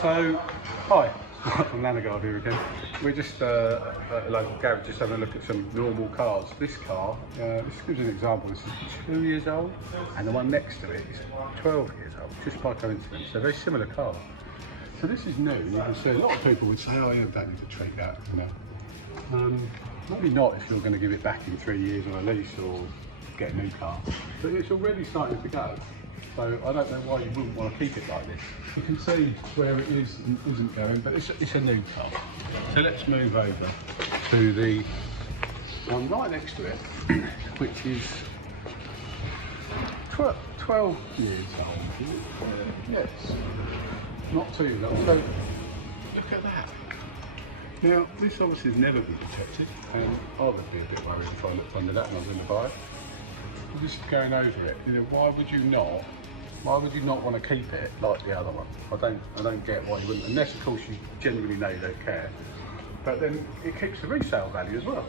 So, hi, from LANOGUARD here again. We're just at a local garage, just having a look at some normal cars. This car, this gives you an example, this is 2 years old, and the one next to it is 12 years old, just by coincidence. They're very similar cars. So this is new, and you can see a lot of people would say, oh yeah, don't need to treat that, you know. Maybe not if you're going to give it back in 3 years on a lease or get a new car, but it's already starting to go. So I don't know why you wouldn't want to keep it like this. You can see where it is and isn't going, but it's a new car. So let's move over to the one right next to it, which is 12 years old. Yes, not too long. So look at that. Now this obviously has never been protected, and I would be a bit worried if I looked under that and I was going to buy it. Just going over it, you know, why would you not want to keep it like the other one? I don't get why you wouldn't, unless of course you genuinely know you don't care. But then it keeps the resale value as well.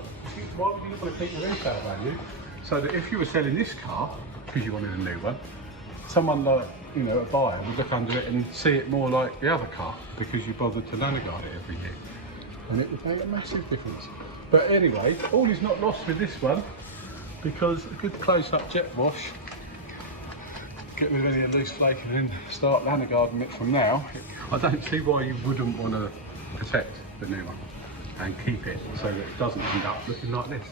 Why would you not want to keep the resale value? So that if you were selling this car because you wanted a new one, someone like, you know, a buyer would look under it and see it more like the other car because you bothered to LANOGUARD it every year, and it would make a massive difference. But anyway, all is not lost with this one, because a good close-up jet wash, get rid of any loose flaking and then start LANOGUARDing it from now. I don't see why you wouldn't want to protect the new one and keep it so that it doesn't end up looking like this.